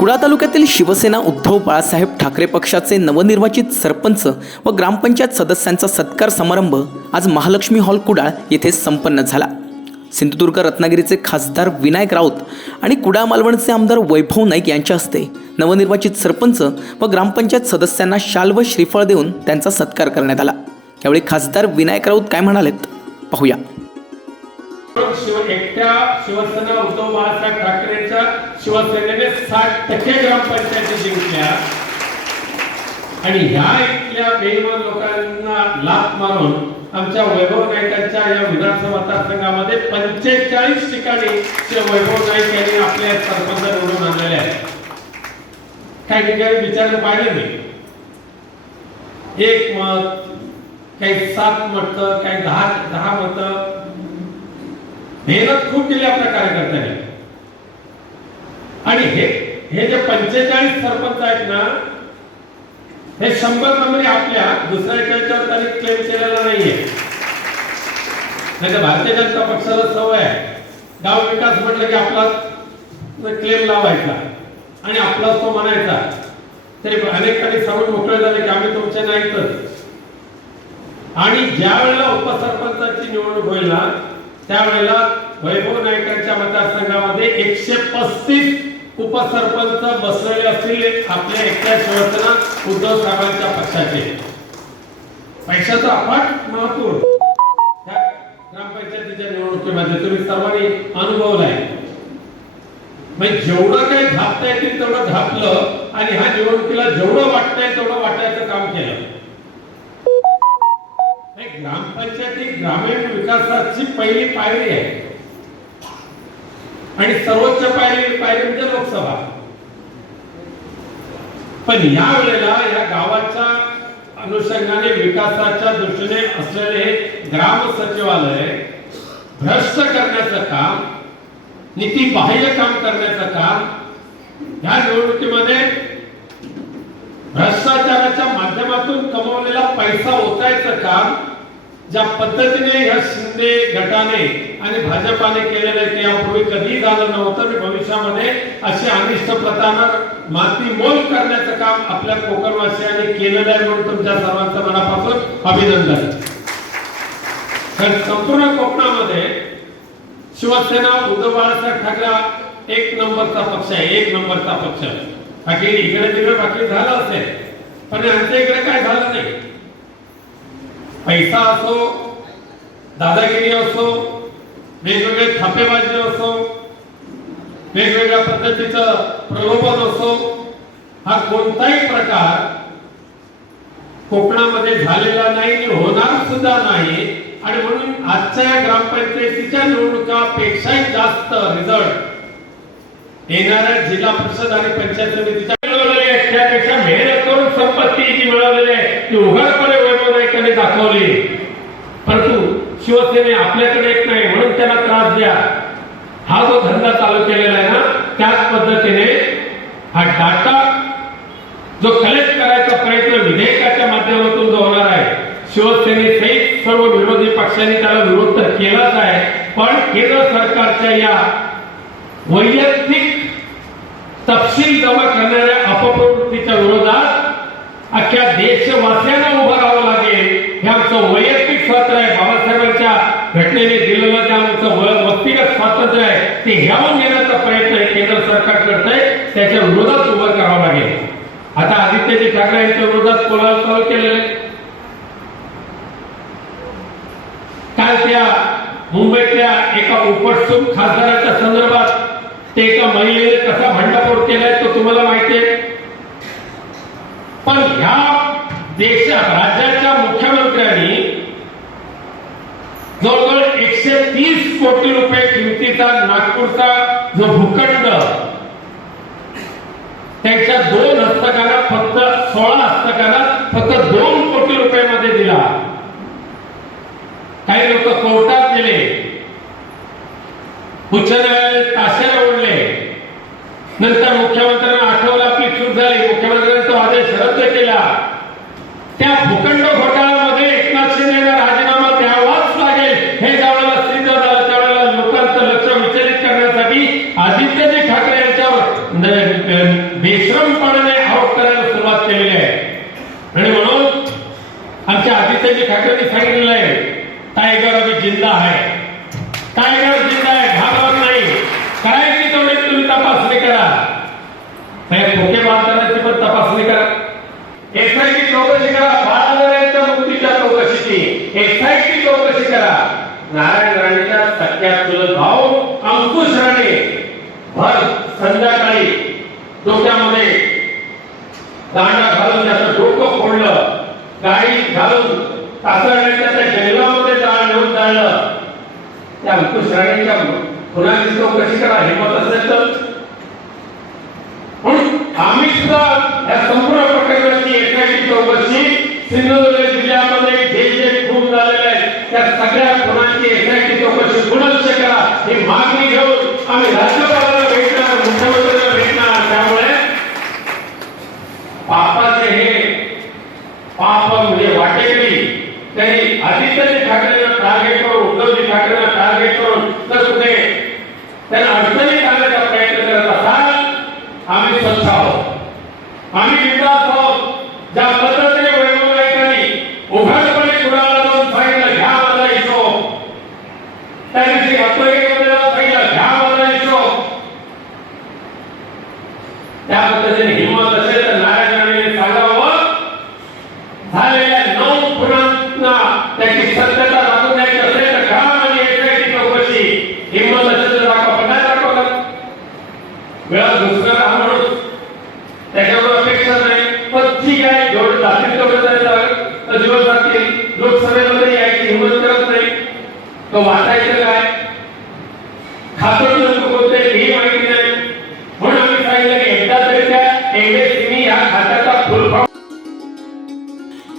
कुडाळ तालुक्यातील शिवसेना उद्धव बाळासाहेब ठाकरे पक्षाचे नवनिर्वाचित सरपंच व ग्रामपंचायत सदस्यांचा सत्कार समारंभ आज महालक्ष्मी हॉल कुडाळ येथे संपन्न झाला। सिंधुदुर्ग रत्नागिरीचे खासदार विनायक राऊत आणि कुडाळ मालवणचे आमदार वैभव नाईक यांच्या हस्ते नवनिर्वाचित सरपंच व ग्रामपंचायत सदस्यांना शाल व श्रीफळ देऊन त्यांचा सत्कार करण्यात आला। यावेळी खासदार विनायक राऊत काय म्हणालेत पाहूया। एकट्या शिवसेना उद्धव बाळासाहेब ठाकरेंच्या शिवसेनेने 60% ग्रामपंचायती जिंकल्या आणि ह्या इथल्या बेईमान लोकांना लाथ मारून आमच्या वैभव नाईकांच्या या विधानसभा मतदारसंघामध्ये 45 ठिकाणी वैभव नाईक यांनी आपले सरपंच निवडून आणलेले आहेत। काही ठिकाणी विचारलं पाहिलं नाही, एक मत, काही 7 मत, काही 10 मत, मेहनत खूप केली आपल्या कार्यकर्त्यांनी। आणि हे जे 45 सरपंच आहेत ना, हे 100 नंबरी आपल्या दुसऱ्याच्या याच्यावर त्यांनी क्लेम केलेला नाहीये। नाही तर भारतीय जनता पक्षाला सवय आहे गाव विकास म्हटलं की आपला क्लेम लावायचा आणि आपला तो म्हणायचा। तरी अनेकांनी सांगून मोकळे झाले की आम्ही तुमचे नाहीतच। आणि ज्या वेळेला उपसरपंचाची निवडणूक होईल ना, त्यावेळेला वैभव नाईकांच्या मतदारसंघामध्ये 135 उपसरपंच बसलेले असतील आपल्या एकट्या शिवसेना उद्धव साहेबांच्या पक्षाचे। पैशाचा अफाट महसूल त्या ग्रामपंचायतीच्या निवडणुकीमध्ये तुम्ही सर्वांनी अनुभवलाय। म्हणजे जेवढं काही धापता येतील तेवढं धापलं आणि ह्या निवडणुकीला जेवढं वाटतंय तेवढं वाटायचं काम केलं। ग्रामपंचायती ग्रामीण विकासाची पहिली पायरी आहे आणि सर्वोच्च पायरी म्हणजे लोकसभा। पण या वेळेला या गावाच्या अनुषंगाने विकासाच्या दृष्टीने असलेले ग्राम सचिवालय भ्रष्ट करण्याचं काम, नीतिबाह्य काम करण्याचं काम या निवडणुकीमध्ये भ्रष्टाचाराच्या माध्यमातून कमवलेला पैसा ओतायचं काम ज्या पद्धतीने या शिंदे गटाने आणि भाजपाने केलेलं आहे ते यापूर्वी कधी झालं नव्हतं। आणि भविष्यामध्ये अशी अनिष्ट प्रथांना मातीमोल करण्याचं काम आपल्या कोकणवासियांनी केलेलं आहे, म्हणून तुमच्या सर्वांचं मनापासून अभिनंदन। संपूर्ण कोकणामध्ये शिवसेना उद्धव बाळासाहेब ठाकरे 1 नंबरचा पक्ष आहे, 1 नंबरचा पक्ष। बाकी इकडे तिकडे बाकी झालं असेल, पण आमच्या इकडे काय झालं नाही। पैसा असो, दादागिरी असो, वेगवेगळे थापेबाजी असो, वेगवेगळ्या पद्धतीचं प्रलोभन असो, हा कोणताही प्रकार कोकणामध्ये झालेला नाही आणि होणार सुद्धा नाही। आणि म्हणून आजच्या ग्रामपंचायतीच्या निवडणुकापेक्षा जास्त रिझल्ट येणाऱ्या जिल्हा परिषद आणि पंचायत समितीच्या त्यापेक्षा मेहनत करून संपत्ती जी मिळवलेली आहे ती उघडपणे वैभव नाईकांनी दाखवली। परंतु शिवसेने आपल्याकडे येत नाही म्हणून त्यांना त्रास द्या, हा जो धंदा चालू केलेला आहे ना, त्याच पद्धतीने हा डाटा जो कलेक्ट करायचा प्रयत्न विधेयकाच्या माध्यमातून जो होणार आहे, शिवसेनेसहित सर्व विरोधी पक्षांनी त्याला विरोध तर केलाच आहे, पण केंद्र सरकारच्या या वैयक्तिक तपशील जमा करणाऱ्या अपप्रवृत्तीच्या विरोधात अख्ख्या देशवासियांना उभं राहावं लागेल। हे आमचं वैयक्तिक स्वातंत्र्य आहे, बाबासाहेबांच्या घटनेने दिलेलं ते आमचं व्यक्तिगत स्वातंत्र्य आहे, ते ह्यावून घेण्याचा प्रयत्न केंद्र सरकार करत आहे, त्याच्या विरोधात उभं करावं लागेल। आता आदित्यजी ठाकरे यांच्या विरोधात कोणाला चालू केलेले, काल त्या मुंबईतल्या एका उपटसूक खासदाराच्या संदर्भात ते एका महिलेने कसा भांडाफोड केलाय तो तुम्हाला माहिती आहे। पण ह्या राज्याच्या मुख्यमंत्र्यांनी जवळजवळ 130 कोटी रुपये किमतीचा नागपूरचा जो भूखंड त्यांच्या 2 हस्तकांना फक्त 16 हस्तकांना फक्त 2 कोटी रुपयामध्ये दिला। काही लोक कोर्टात गेले, उच्च न्यायालयात ताशेरे ओढले, नंतर मुख्यमंत्र्यांना आठवलं आपली चूक झाली, मुख्यमंत्र्यांनी तो आदेश रद्द केला। त्या भूखंड घोटाळ्यामध्ये एकनाथ शिंदेला राजीनामा द्यावाच लागेल हे ज्यावेळेला सिद्ध झालं त्यावेळेला लोकांचं लक्ष विचलित करण्यासाठी आदित्यजी ठाकरे यांच्यावर बेश्रमपणाने आरोप करायला सुरुवात केलेली आहे आणि म्हणून आमच्या आदित्यजी ठाकरेंनी सांगितलेलं आहे टायगर अभी जिंदा आहे, टायगर जिंदा आहे, घाबरत नाही, करायची तेवढी तुम्ही तपासणी करा, खोके बांधणाऱ्याची पण तपासणी करा, एसआयटी चौकशी करा, बाळासाहेबांच्या मुक्तीच्या चौकशीची एसआयटी चौकशी करा. नारायण राणेच्या सख्या चुलत भाऊ अंकुश राणे भर संध्याकाळी डोक्यामध्ये दांडा घालून त्याचं डोकं फोडलं, गाडी घालून कासरण्याच्या त्या जंगलामध्ये नेऊन जाळलं. त्या अंकुश राणेच्या खुनाची चौकशी करा, हिंमत असेल तर. म्हणून आम्ही सुद्धा या संपूर्ण प्रकरणाची एसआयटी चौकशी सिंधुदुर्ग जिल्ह्यामध्ये जे खून झालेले आहेत त्या सगळ्या खुनांची एसआयटी चौकशी पुनश्च करा ही मागणी घेऊन आम्ही राज्यपालांना भेटणार, मुख्यमंत्र्यांना भेटणार. त्यामुळे पापाचे हे पाप म्हणजे वाटेकरी त्यांनी आदित्यजी ठाकरेंना टार्गेट करून, उद्धवजी ठाकरेंना टार्गेट करून जर कुठे त्यांना अडचणीत आणण्याचा प्रयत्न करत असाल, आम्ही स्वच्छ आहोत, आम्ही विश्वास आहोत. ज्या पद्धतीने वैभव नाईकांनी उघडपणे कुणाला जाऊन सांगितलं घ्या माझा हिशोब, त्या दिवशी आत्महत्येमध्ये सांगितलं घ्या माझा हिशोब, त्या पद्धतीने हिंमत असेल तर नारायण राणेने सांगावं झालेल्या 9 खुनांना त्याची सत्यता दाखवून द्यायची असेल तर घ्या माझी एसआयटी चौकशी, हिंमत असेल तर दाखवा, पण नाही दाखवलं. वेळात घुसणार हा माणूस, त्याच्यावर अपेक्षा नाही, पण ठीक आहे जेवढे जातील तेवढे जायचं, दिवस जातील, लोकसभेमध्ये यायची हिंमत करत नाही, तो वाटायचं काय, खातं नेमकं कोणते ही माहिती नाही. म्हणून आम्ही सांगितलं की एकदा तरी त्या एमएसएमई या खात्याचा फुल फॉर्म.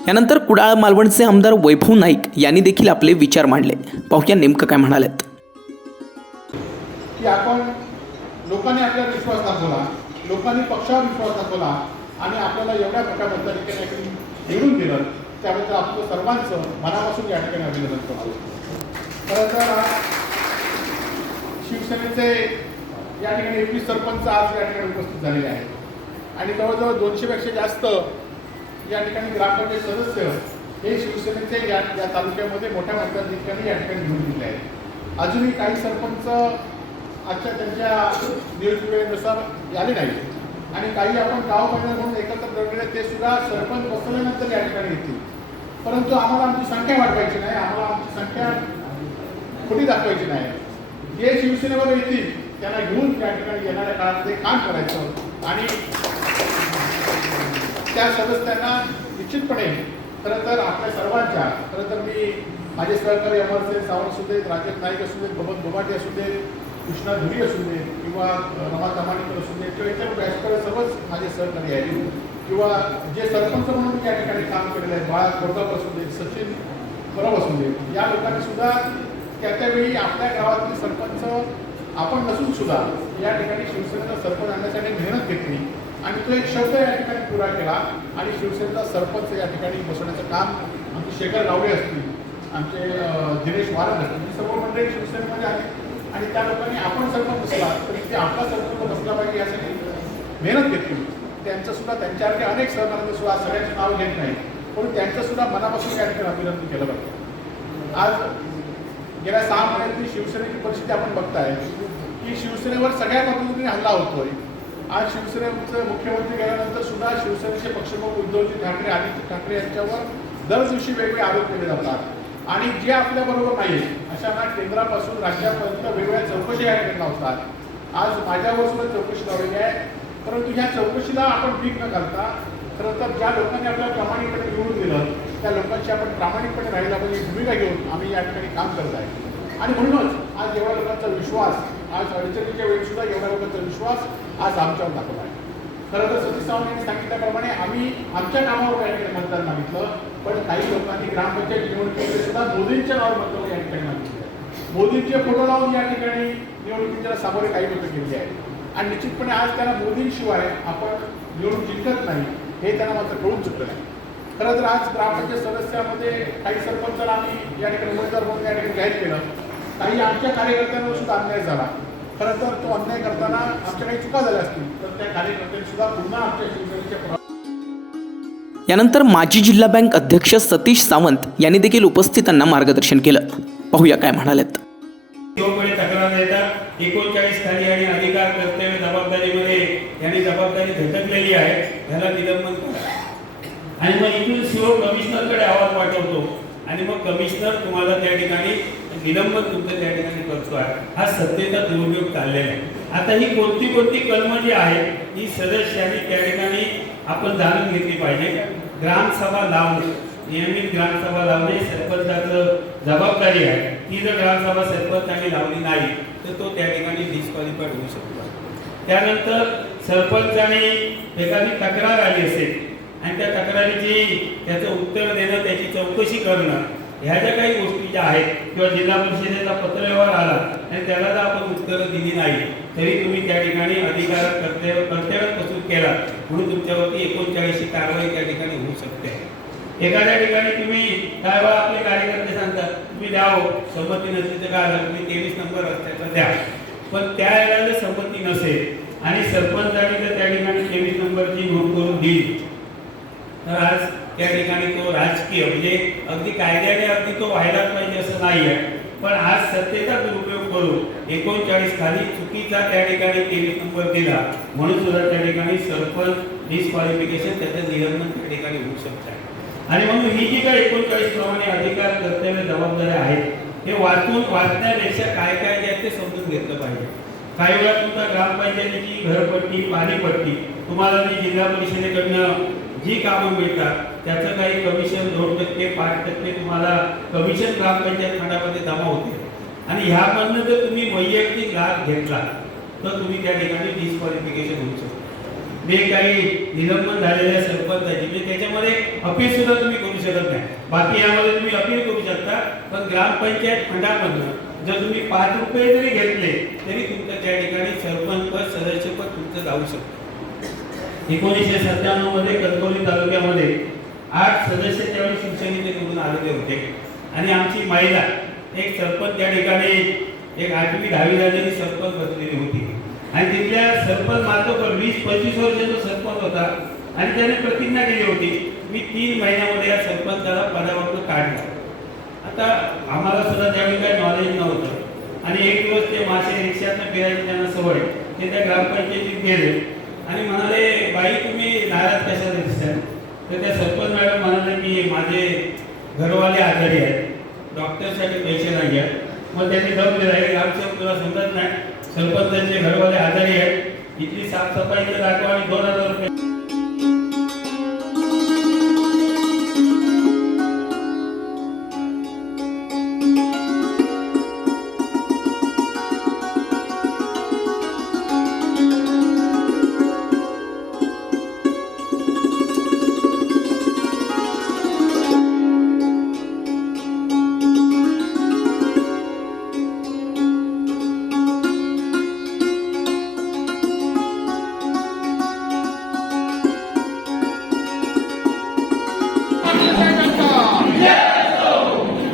यानंतर कुडाळ मालवणचे आमदार वैभव नाईक यांनी देखील आपले विचार मांडले. पाहूया नेमकं काय म्हणालेत. की आपण लोकांनी आपल्याला विश्वास दाखवला, लोकांनी पक्षावर विश्वास दाखवला आणि आपल्याला एवढ्या मोठ्या मताधिक्याने निवडून दिलं, त्याबद्दल आपलं सर्वांचं मनापासून या ठिकाणी अभिनंदन करतो. खरं तर शिवसेनेचे या ठिकाणी 21 सरपंच आज या ठिकाणी उपस्थित झालेले आहेत आणि जवळजवळ 200पेक्षा जास्त या ठिकाणी ग्रामपंचायत सदस्य हे शिवसेनेचे या तालुक्यामध्ये मोठ्या मताधिक्याने या ठिकाणी निवडून दिले आहेत. अजूनही काही सरपंच आजच्या त्यांच्या नियुक्ती वेळेनुसार आले नाही आणि काही आपण गाव पाहिजे म्हणून एकत्र ठरलेले ते सुद्धा सरपंच बसवल्यानंतर या ठिकाणी येतील. परंतु आम्हाला आमची संख्या वाढवायची नाही, आम्हाला आमची संख्या खोटी दाखवायची नाही. जे शिवसेनेवर येतील त्यांना घेऊन त्या ठिकाणी येणाऱ्या काळामध्ये काम करायचं आणि त्या सदस्यांना निश्चितपणे खरं तर आपल्या सर्वांच्या खरं तर मी माझे सहकारी अमरसिंह सावंत असू देत, राजेश नाईक असू देत, बबन गोमाटे असू देत, कृष्णा धुरी असू दे किंवा रमा तमाणीकर असू दे किंवा इतर व्यासकर सर्वच माझे सहकारी आहेत किंवा जे सरपंच म्हणून या ठिकाणी काम केलेलं आहे, बाळा कोरगाव असू दे, सचिन परब असू दे, या लोकांनी सुद्धा त्यावेळी आपल्या गावातील सरपंच आपण नसून सुद्धा या ठिकाणी शिवसेनेचा सरपंच आणण्यासाठी मेहनत घेतली आणि तो एक शब्द या ठिकाणी पुरा केला आणि शिवसेनेचा सरपंच या ठिकाणी बसवण्याचं काम आमचे शेखर गावडे असतील, आमचे दिनेश वारद असतील, ही सर्व मंडळी शिवसेनेमध्ये आली आणि त्या लोकांनी आपण सरपंच बसला तरी ते आपला सरपंच बसला पाहिजे यासाठी मेहनत घेतली. त्यांचं सुद्धा त्यांच्यासारखे अनेक सहकार्यांचं सुद्धा सगळ्यांचं नाव घेत नाही, पण त्यांचं सुद्धा मनापासून या ठिकाणी अभिनंदन केलं पाहिजे. आज गेल्या 6 महिन्यातली शिवसेनेची परिस्थिती आपण बघताय की शिवसेनेवर सगळ्या पद्धतीने हल्ला होतोय. आज शिवसेनेचे मुख्यमंत्री गेल्यानंतर सुद्धा शिवसेनेचे पक्षप्रमुख उद्धवजी ठाकरे, आदित्य ठाकरे यांच्यावर दर दिवशी वेगवेगळे आरोप केले जातात आणि जे आपल्या बरोबर नाही अशांना केंद्रापासून राज्यापर्यंत वेगवेगळ्या चौकशी या ठिकाणी लावतात. आज माझ्यावर सुद्धा चौकशी लावलेली आहे, परंतु ह्या चौकशीला आपण भीक न घालता खरं तर ज्या लोकांनी आपल्याला प्रामाणिकपणे निवडून दिलं त्या लोकांची आपण प्रामाणिकपणे राहिला पाहिजे भूमिका घेऊन आम्ही या ठिकाणी काम करत आहे. आणि म्हणूनच आज एवढ्या लोकांचा विश्वास, आज अडचणीच्या वेळी सुद्धा एवढ्या लोकांचा विश्वास आज आमच्यावर दाखवला आहे. खरं तर सतीश सावंत यांनी सांगितल्याप्रमाणे आम्ही आमच्या कामावर या ठिकाणी मतदान मागितलं, पण काही लोकांनी ग्रामपंचायत निवडणुकीमध्ये सुद्धा मोदींच्या नावावर मतदान या ठिकाणी मागितलं. मोदींचे फोटो लावून या ठिकाणी निवडणुकीच्या सामोरे काही लोक गेलेली आहेत आणि निश्चितपणे आज त्यांना मोदींशिवाय आपण निवडणूक जिंकत नाही हे त्यांना मात्र कळून चुकलं नाही. खरं तर आज ग्रामपंचायत सदस्यामध्ये काही सरपंचाला आम्ही या ठिकाणी उमेदवार म्हणून या ठिकाणी जाहीर केलं, काही आमच्या कार्यकर्त्यांवर सुद्धा अन्याय झाला. खरं तर तो अन्याय करताना आमच्या काही चुका झाल्या असतील तर त्या कार्यकर्त्यांनी सुद्धा पुन्हा आमच्या शिवसेनेच्या यानंतर माजी जिल्हा बँक अध्यक्ष सतीश सावंत यांनी देखील उपस्थितांना मार्गदर्शन केलं. पाहूया काय म्हणालेत. शिवकडे तक्रार देतात 39 खाली आणि अधिकार कर्तव्य जबाबदारीमध्ये यांनी जबाबदारी झटकलेली आहे, ह्याला निलंबन करा. आणि मग इथून शिव कमिशनरकडे आवाज पाठवतो आणि मग कमिशनर तुम्हाला त्या ठिकाणी निलंबन तुमचं त्या ठिकाणी करतो आहे. हा सत्तेचा दुरुपयोग चाललेला आहे. आता ही कोणती कलमं जी आहे ही सदस्यांनी त्या ठिकाणी आपण जाणून घेतली पाहिजे. ग्रामसभा लावणे, नियमित ग्रामसभा लावणे सरपंचाचं जबाबदारी आहे. ती जर ग्रामसभा सरपंचाने लावली नाही तर तो त्या ठिकाणी डिस्क्वालिफाईड होऊ शकतो. त्यानंतर सरपंचाने एखादी तक्रार आली असेल आणि त्या तक्रारीची त्याचं उत्तर देणं, त्याची चौकशी करणं, ह्या ज्या काही गोष्टी ज्या आहेत किंवा जिल्हा परिषदेचा पत्रव्यवहार आला आणि त्याला जर आपण उत्तरं दिली नाही तरी तुम्ही त्या ठिकाणी अधिकार कर्तव्यापासून केला म्हणून तुमच्यावरती 39ची कारवाई त्या ठिकाणी होऊ शकते. एखाद्या ठिकाणी तुम्ही काय बा आपले कार्यकर्ते सांगतात तुम्ही द्यावं, संमती नसेल तर काय तुम्ही 23 नंबर रस्त्याचा द्या, पण त्या वेळेला संमती नसेल आणि सरपंचाने जर त्या ठिकाणी 23 नंबरची नोंद करून दिली तर आज त्या ठिकाणी तो राजकीय म्हणजे अगदी कायद्याने अगदी तो व्हायलाच पाहिजे असं नाही आहे, पण आज सत्तेचा दुरुपयोग करून 39 खाली चुकीचा त्या ठिकाणी 23 नंबर दिला म्हणून सुद्धा त्या ठिकाणी सरपंच डिस्क्वालिफिकेशन त्याचं निलंबन त्या ठिकाणी होऊ शकतं. आणि म्हणून ही जी काही 39 प्रमाणे अधिकार कर्तव्य जबाबदाऱ्या आहेत हे वाचण्यापेक्षा काय काय जे आहे ते समजून घेतलं पाहिजे. काही वेळा तुमचा ग्रामपंचायतीची घरपट्टी, पाणीपट्टी तुम्हाला मी जिल्हा परिषदेकडनं जी कामं मिळतात त्याचं काही कमिशन 2%, 5% तुम्हाला कमिशन ग्रामपंचायत फंडामध्ये जमा होते आणि ह्यामधनं जर तुम्ही वैयक्तिक लाभ घेतला तर तुम्ही त्या ठिकाणी डिस्क्वालिफिकेशन होऊ शकतो. जे काही निलंबन झालेल्या सरपंचाची म्हणजे त्याच्यामध्ये अपील सुद्धा तुम्ही करू शकत नाही. बाकी यामध्ये तुम्ही अपील करू शकता, पण ग्रामपंचायत फंडामधनं जर तुम्ही 5 रुपये जरी घेतले तरी तुमचं त्या ठिकाणी सरपंच पद, सदस्यपद तुमचं जाऊ शकतं. 1997 मध्ये कणकवली तालुक्यामध्ये 8 सदस्य त्यावेळी शिवसेनेचे निवडून आलेले होते आणि आमची महिला एक सरपंच त्या ठिकाणी एक 8वी 10वी झालेली सरपंच बसलेली होती आणि तिथल्या सरपंच मातोकर 20-25 वर्षाचा सरपंच होता आणि त्याने प्रतिज्ञा केली होती मी 3 महिन्यामध्ये या सरपंचाला पदावरून काढला. आता आम्हाला सुद्धा त्यावेळी काही नॉलेज नव्हतं आणि एक दिवस ते मासे रिक्षातनं फिरायची त्यांना सवय, ते त्या ग्रामपंचायतीत गेले आणि म्हणाले बाई तुम्ही नाराज कशाला दिसताय? तर त्या सरपंच मॅडम म्हणाले की माझे घरवाले आजारी आहेत, डॉक्टरसाठी पैसे नाही आहेत. मग त्यांनी दम दिला की ग्रामसेवक तुला समजत नाही, सरपंचांचे घरवाले आजारी आहेत, इथली साफसफाई दाखवा आणि 2000 रुपये.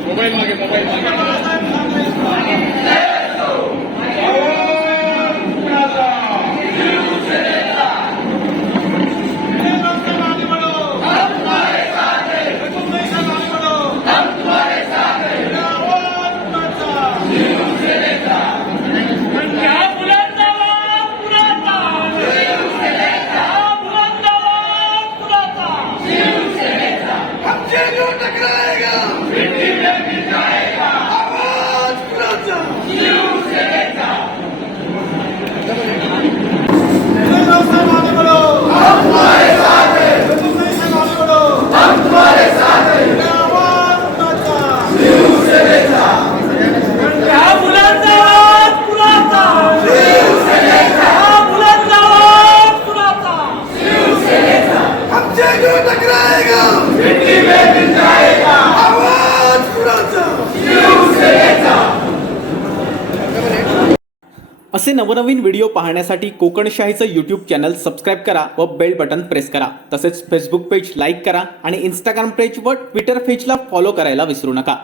मोबाईल मागे असे नवनवीन व्हिडिओ पाहण्यासाठी कोकणशाहीचं यूट्यूब चॅनल सबस्क्राईब करा व बेल बटन प्रेस करा. तसेच फेसबुक पेज लाईक करा आणि इंस्टाग्राम पेज व ट्विटर पेजला फॉलो करायला विसरू नका.